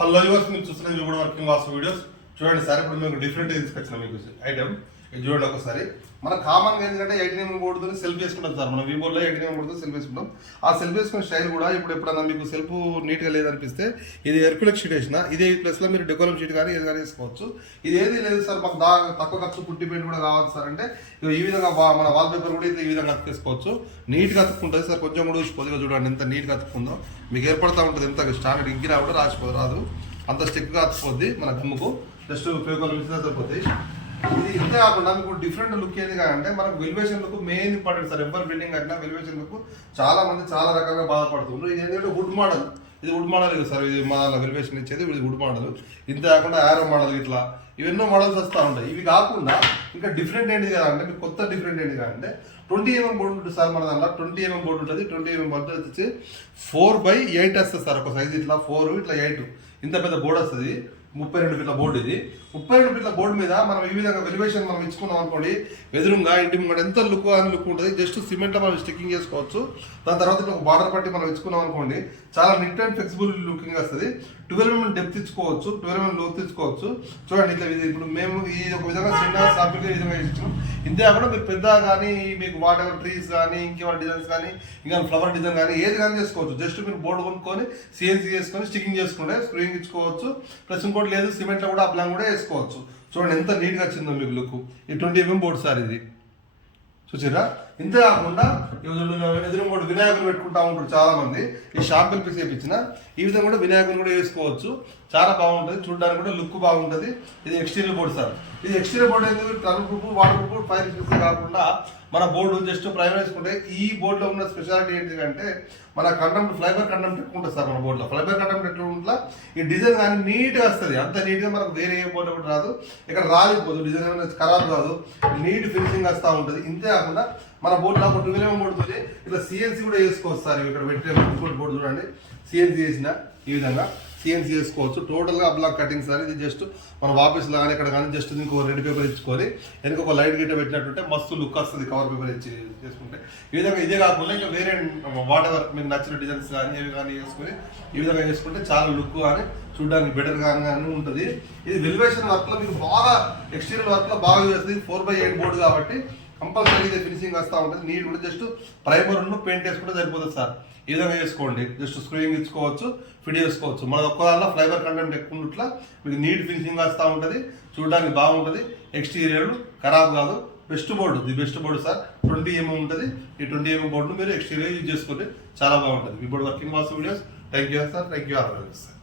Hello yours, మీరు చూస్తున్నది మీ కూడా వర్కింగ్ వాస్తు వీడియోస్. చూడండి సార్, ఇప్పుడు మేము డిఫరెంట్ తీసుకొచ్చిన మీకు ఐటమ్ ఇది చూడండి ఒకసారి. మన కామన్గా ఏంటంటే 18mm బోర్డుతో సెల్ఫ్ చేసుకుంటాం సార్. మనం వీబోర్డ్లో 18mm బోర్డుతో సెల్ఫ్ వేసుకుంటాం. ఆ సెల్ఫ్ వేసుకున్న స్టైల్ కూడా ఇప్పుడు ఎప్పుడన్నా మీకు సెల్ఫ్ నీట్గా లేదనిపిస్తే ఇది ఎర్కులక్ షీట్ వేసిన ఇదే ప్లస్లో మీరు డెకోరం షీట్ కానీ ఏది కానీ వేసుకోవచ్చు. ఇది ఏది లేదు సార్, మాకు తక్కువ ఖర్చు పుట్టి పెయింట్ కూడా కావాలి సార్ అంటే ఈ విధంగా మన వాల్ పేపర్ కూడా ఈ విధంగా అతుకేసుకోవచ్చు. నీట్గా అతుక్కుంటుంది సార్, కొంచెం కూడా కొద్దిగా చూడండి ఎంత నీట్గా అతుక్కుందో. మీకు ఏర్పడుతూ ఉంటుంది, ఎంత స్టాండర్డ్ ఇంకినా కూడా రాసిపోదు రాదు, అంత స్టిక్గా అతుకుపోద్ది. మన గమ్ముకు జస్ట్ పేపర్లు మిషన్ సరిపోతాయి. ఇది ఇంతే కాకుండా మీకు డిఫరెంట్ లుక్ ఏది అంటే మనకు వెలివేషన్ లుక్ మెయిన్ ఇంపార్టెంట్ సార్. ఎవరు బిల్డింగ్ కట్టినా వెలివేషన్ లుక్ చాలా మంది చాలా రకాలుగా బాధపడుతున్నారు. ఇది ఏంటంటే వుడ్ మోడల్, ఇది వుడ్ మోడల్ ఇది సార్. ఇది మన వెలివేషన్ ఇచ్చేది ఇది వుడ్ మోడల్. ఇంతే కాకుండా యారో మోడల్ ఇట్లా ఇవెన్నో మోడల్స్ వస్తూ ఉంటాయి. ఇవి కాకుండా ఇంకా డిఫరెంట్ ఏంటి కదా అంటే మీకు కొత్త డిఫరెంట్ ఏంటి అంటే 20mm బోర్డు ఉంటుంది సార్. మన దాంట్లో 20mm బోర్డు ఉంటుంది. 20mm బోర్డు వచ్చి 4x8 వస్తుంది సార్. ఒక సైజు ఇట్లా 4 ఇట్లా 8 ఇంత పెద్ద బోర్డు వస్తుంది. 32 ఫీట్ల బోర్డు ఇది. 32 ఫీట్ల బోర్డు మీద మనం ఈ విధంగా వెలివేషన్ మనం ఇచ్చుకున్నాం అనుకోండి, ఎదురుగా ఇంటి ముందు ఎంత లుక్ అని లుక్ ఉంటుంది. జస్ట్ సిమెంట్లో మనం స్టిక్కింగ్ చేసుకోవచ్చు. దాని తర్వాత ఒక బార్డర్ పట్టి మనం ఇచ్చుకున్నాం అనుకోండి, చాలా నీట్ అండ్ ఫ్లెక్సిబుల్ లుకింగ్ వస్తుంది. 12mm డెప్త్ ఇచ్చుకోవచ్చు, 12mm లోతు ఇచ్చుకోవచ్చు. చూడండి ఇట్లా ఇది ఇప్పుడు మేము ఈ ఒక విధంగా చిన్న సాఫ్ట్గా ఈ విధంగా ఇచ్చినాం. ఇంతే కాకుండా మీరు పెద్ద కానీ మీకు వాట్ ఎవర్ ట్రీస్ కానీ ఇంకేమైనా డిజైన్స్ కానీ ఇంకా ఫ్లవర్ డిజైన్ కానీ ఏది కానీ చేసుకోవచ్చు. జస్ట్ మీరు బోర్డు కొనుక్కొని సిఎన్సీ చేసుకొని స్టిక్కింగ్ చేసుకుంటే స్క్రూయింగ్ ఇచ్చుకోవచ్చు. ప్లస్ ఇంకోటి లేదు సిమెంట్లో కూడా అప్లాంగ్ కూడా వేసుకోవచ్చు. చూడండి ఎంత నీట్గా వచ్చిందో మీకు లుక్. ఈ 20mm బోర్డు సార్ ఇది చూసారా. ఇంతే కాకుండా ఎదురు కూడా వినాయకులు పెట్టుకుంటా ఉంటారు చాలా మంది. ఈ షాంపిల్ పీస్ వేయించిన ఈ విధంగా కూడా వినాయకులు కూడా వేసుకోవచ్చు. చాలా బాగుంటుంది, చూడడానికి కూడా లుక్ బాగుంటుంది. ఇది ఎక్స్టీరియర్ బోర్డు సార్. ఇది ఎక్స్టీరియర్ బోర్డు ఎందుకు turn proof, water proof, fire resistance కాకుండా మన బోర్డు జస్ట్ ప్రైమర్ వేసుకుంటే ఈ బోర్డులో ఉన్న స్పెషాలిటీ ఏంటంటే మన కంటెంట్ ఫ్లైబర్ కంటెంట్ ఎక్కువ ఉంటుంది సార్. మన బోర్డులో ఫ్లైబర్ కంటెంట్ ఎట్లా ఉంటుందా ఈ డిజైన్ కానీ నీట్గా వస్తుంది. అంత నీట్గా మనకు వేరే ఏ బోర్డు కూడా రాదు, ఇక్కడ రాలిపోదు, డిజైన్ అనేది ఖరాబ్ కాదు, నీట్ ఫినిషింగ్ వస్తూ ఉంటుంది. ఇంతే కాకుండా మన బోర్డులో ఒక 12mm బోర్డుతో ఇట్లా సిఎన్సీ కూడా వేసుకోవచ్చు సార్. ఇక్కడ పెట్టే బోర్డు చూడండి, సిఎన్సీ వేసిన ఈ విధంగా సిఎన్సీ చేసుకోవచ్చు. టోటల్గా బ్లాక్ కటింగ్ సార్. ఇది జస్ట్ మన ఆఫీస్లో కానీ ఇక్కడ కానీ జస్ట్ ఇంకో రెడ్ పేపర్ ఇచ్చుకొని వెనక ఒక లైట్ గిట్ట పెట్టినట్టుంటే మస్తు లుక్ వస్తుంది కవర్ పేపర్ ఇచ్చి చేసుకుంటే. ఈ విధంగా ఇదే కాకుండా ఇంకా వేరే వాట్ ఎవర్ మీకు నచ్చిన డిజైన్స్ కానీ ఏవి కానీ చేసుకొని ఈ విధంగా చేసుకుంటే చాలా లుక్ కానీ చూడడానికి బెటర్ కానీ ఉంటుంది. ఇది వెలివేషన్ వర్క్లో మీకు బాగా ఎక్స్టీరియర్ వర్క్లో బాగా చేస్తుంది. 4x8 బోర్డు కాబట్టి కంపల్సరీ ఇది ఫినిషింగ్ వస్తూ ఉంటుంది. నీట్ కూడా జస్ట్ ప్రైమర్ పెయింట్ వేసుకుంటే సరిపోతుంది సార్. ఈ విధంగా వేసుకోండి, జస్ట్ స్క్రూయింగ్ ఇచ్చుకోవచ్చు, ఫిట్ చేసుకోవచ్చు. మన ఒక్కదాల్లో ఫ్లైబర్ కంటెంట్ ఎక్కువ ఉన్నట్ల మీకు నీట్ ఫినిషింగ్ వస్తూ ఉంటుంది, చూడడానికి బాగుంటుంది. ఎక్స్టీరియర్ ఖరాబ్ కాదు, best board. The best board sir. 20mm ఉంటుంది. ఈ 20mm బోర్డును మీరు ఎక్స్టీరియర్ యూజ్ చేసుకుంటే చాలా బాగుంటుంది. మీ board working vastu videos. Thank you sir. Thank you all sir.